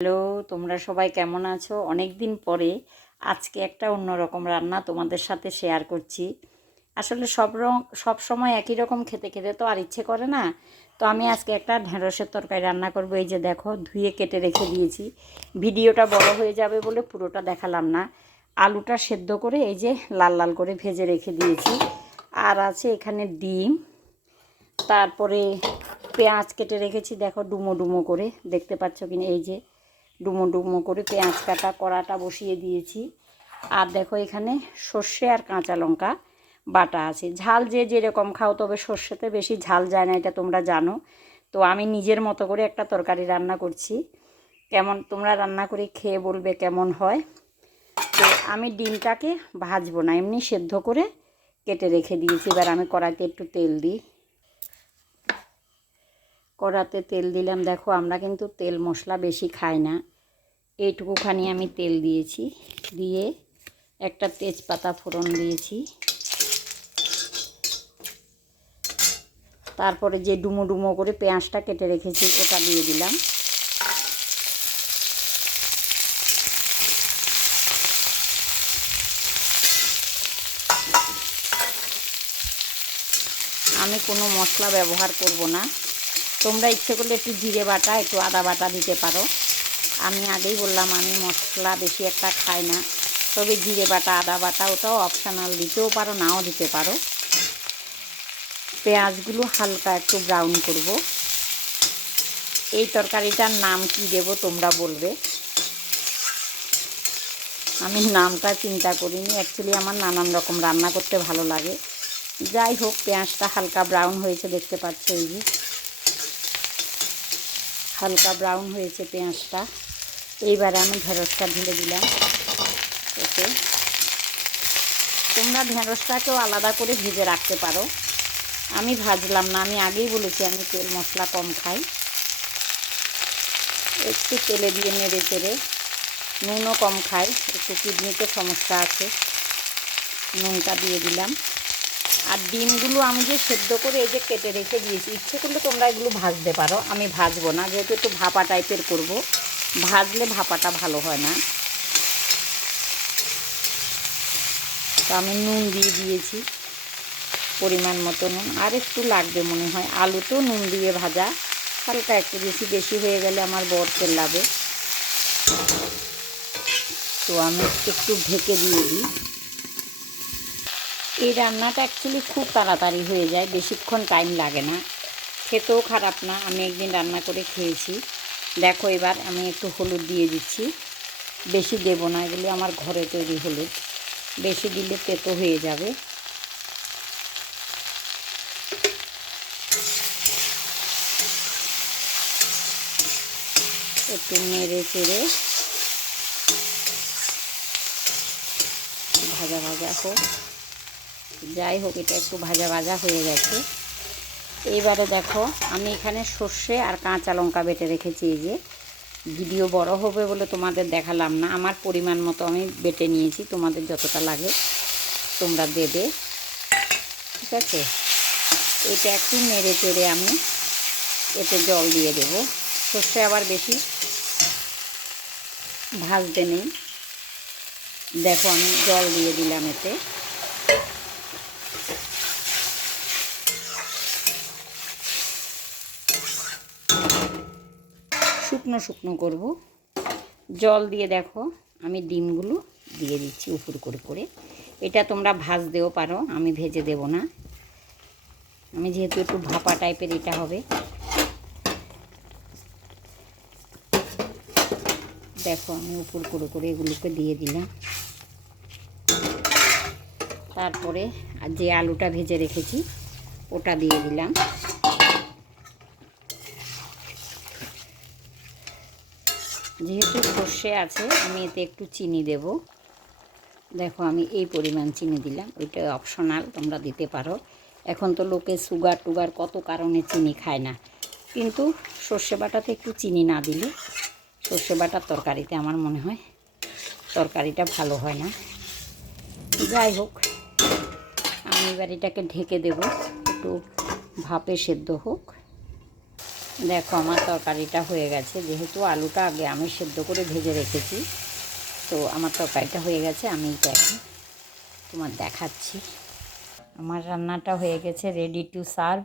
Hello, তোমরা সবাই কেমন আছো? অনেক দিন পরে আজকে একটা অন্যরকম রান্না তোমাদের সাথে শেয়ার করছি। আসলে সব সময় একই রকম খেতে খেতে তো আর ইচ্ছে করে না। তো আমি আজকে একটা ঢেঁড়সের তরকারি রান্না করব। এই যে দেখো, ধুয়ে কেটে রেখে দিয়েছি। ভিডিওটা বড় হয়ে যাবে বলে পুরোটা দেখালাম না। আলুটা সেদ্ধ করে এই যে লাল লাল করে ভেজে রেখে দিয়েছি। আর আছে এখানে ডিম, তারপরে পেঁয়াজ কেটে রেখেছি। দেখো ডুমো ডুমো করে, দেখতে পাচ্ছ কিনা? এই যে ডুমো ডুমো করে পেঁয়াজ কাটা কড়াটা বসিয়ে দিয়েছি। আর দেখো এখানে সর্ষে আর কাঁচা লঙ্কা বাটা আছে। ঝাল যে যেরকম খাও, তবে সর্ষেতে বেশি ঝাল যায় না, এটা তোমরা জানো। তো আমি নিজের মতো করে একটা তরকারি রান্না করছি। কেমন তোমরা রান্না করে খেয়ে বলবে কেমন হয়। তো আমি ডিমটাকে ভাজবো না, এমনি সেদ্ধ করে কেটে রেখে দিয়েছি। এবার আমি কড়াইতে একটু তেল দিই। কড়াতে তেল দিলাম। দেখো আমরা কিন্তু তেল মশলা বেশি খাই না, এইটুকুখানি আমি তেল দিয়েছি। দিয়ে একটা তেজপাতা ফোড়ন দিয়েছি। তারপরে যে ডুমো ডুমো করে পেঁয়াজটা কেটে রেখেছি ওটা দিয়ে দিলাম। আমি কোনো মশলা ব্যবহার করব না। তোমরা ইচ্ছে করলে একটু জিরে বাটা, একটু আদা বাটা দিতে পারো। আমি আগেই বললাম আমি মশলা বেশি একটা খাই না, তবে জিরে বাটা আদা বাটা ওটাও অপশনাল, দিতেও পারো নাও দিতে পারো। পেঁয়াজগুলো হালকা একটু ব্রাউন করব। এই তরকারিটার নাম কি দেব তোমরা বলবে। আমি নামটা চিন্তা করিনি, অ্যাকচুয়ালি আমার নানান রকম রান্না করতে ভালো লাগে। যাই হোক, পেঁয়াজটা হালকা ব্রাউন হয়েছে, দেখতে পাচ্ছ এই যে হালকা ব্রাউন হয়েছে পেঁয়াজটা। এইবারে আমি ঢেঁড়সটা ঢেলে দিলাম ওতে। তোমরা ঢেঁড়সটাকেও আলাদা করে ভেজে রাখতে পারো, আমি ভাজলাম না। আমি আগেই বলেছি আমি তেল মশলা কম খাই। একটু তেলে দিয়ে নেড়ে চেড়ে, নুনও কম খাই, একটু কিডনিতে সমস্যা আছে, নুনটা দিয়ে দিলাম। আর ডিমগুলো আমি যে সেদ্ধ করে এই যে কেটে রেখে দিয়েছি, ইচ্ছে করলে তোমরা এগুলো ভাজতে পারো, আমি ভাজবো না, যেহেতু একটু ভাপা টাইপের করব। ভাজলে ভাপাটা ভালো হয় না। তো আমি নুন দিয়ে দিয়েছি, পরিমাণ মতো নুন। আর একটু লাগবে মনে হয়, আলুতেও নুন দিয়ে ভাজা, হালকা একটু বেশি হয়ে গেলে আমার বর চেল্লাবে। তো আমি একটু ঢেকে দিয়ে দিই। এই রান্নাটা অ্যাকচুয়ালি খুব তাড়াতাড়ি হয়ে যায়, বেশিক্ষণ টাইম লাগে না, খেতেও খারাপ না। আমি একদিন রান্না করে খেয়েছি। দেখো এবার আমি একটু হলুদ দিয়ে দিচ্ছি, বেশি দেব না, এগুলি আমার ঘরে তৈরি হলুদ, বেশি দিলে তেতো হয়ে যাবে। একটু নেড়ে চেড়ে ভাজা ভাজা হোক। যাই হোক, এটা একটু ভাজা ভাজা হয়ে গেছে। এইবারে দেখো আমি এখানে সর্ষে আর কাঁচা লঙ্কা বেটে রেখেছি। এই যে ভিডিও বড় হবে বলে তোমাদের দেখালাম না, আমার পরিমাণ মতো আমি বেটে নিয়েছি, তোমাদের যতটা লাগে তোমরা দেবে, ঠিক আছে। এটা একটু নেড়ে চেড়ে আমি এতে জল দিয়ে দেব। সর্ষে আবার বেশি ভাজতে নেই। দেখো আমি জল দিয়ে দিলাম এতে। শুকনো শুকনো করব, জল দিয়ে। দেখো আমি ডিমগুলো দিয়ে দিচ্ছি উপর করে। এটা তোমরা ভাজতেও পারো, আমি ভেজে দেব না, আমি যেহেতু একটু ভাপা টাইপের এটা হবে। দেখো আমি উপর করে এগুলোকে দিয়ে দিলাম। তারপরে যে আলুটা ভেজে রেখেছি ওটা দিয়ে দিলাম। যেহেতু সর্ষে আছে আমি এতে একটু চিনি দেব। দেখো আমি এই পরিমাণ চিনি দিলাম, ওইটা অপশনাল, তোমরা দিতে পারো। এখন তো লোকে সুগার টুগার কত কারণে চিনি খায় না, কিন্তু সর্ষে বাটাতে একটু চিনি না দিলে সর্ষে বাটার তরকারিতে আমার মনে হয় তরকারিটা ভালো হয় না। যাই হোক, আমি এবার এটাকে ঢেকে দেব, একটু ভাপে সেদ্ধ হোক। দেখো আমার তরকারিটা হয়ে গেছে, যেহেতু আলুটা আগে আমি সেদ্ধ করে ভেজে রেখেছি, তো আমার তরকারিটা হয়ে গেছে। আমি এটা এখন তোমার দেখাচ্ছি। আমার রান্নাটা হয়ে গেছে, রেডি টু সার্ভ।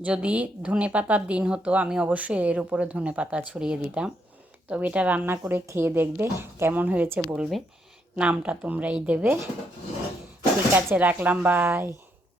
যদি ধনেপাতার দিন হতো আমি অবশ্যই এর উপরে ধনেপাতা ছড়িয়ে দিতাম। তবে এটা রান্না করে খেয়ে দেখবে, কেমন হয়েছে বলবে, নামটা তোমরাই দেবে। ঠিক আছে, রাখলাম, বাই।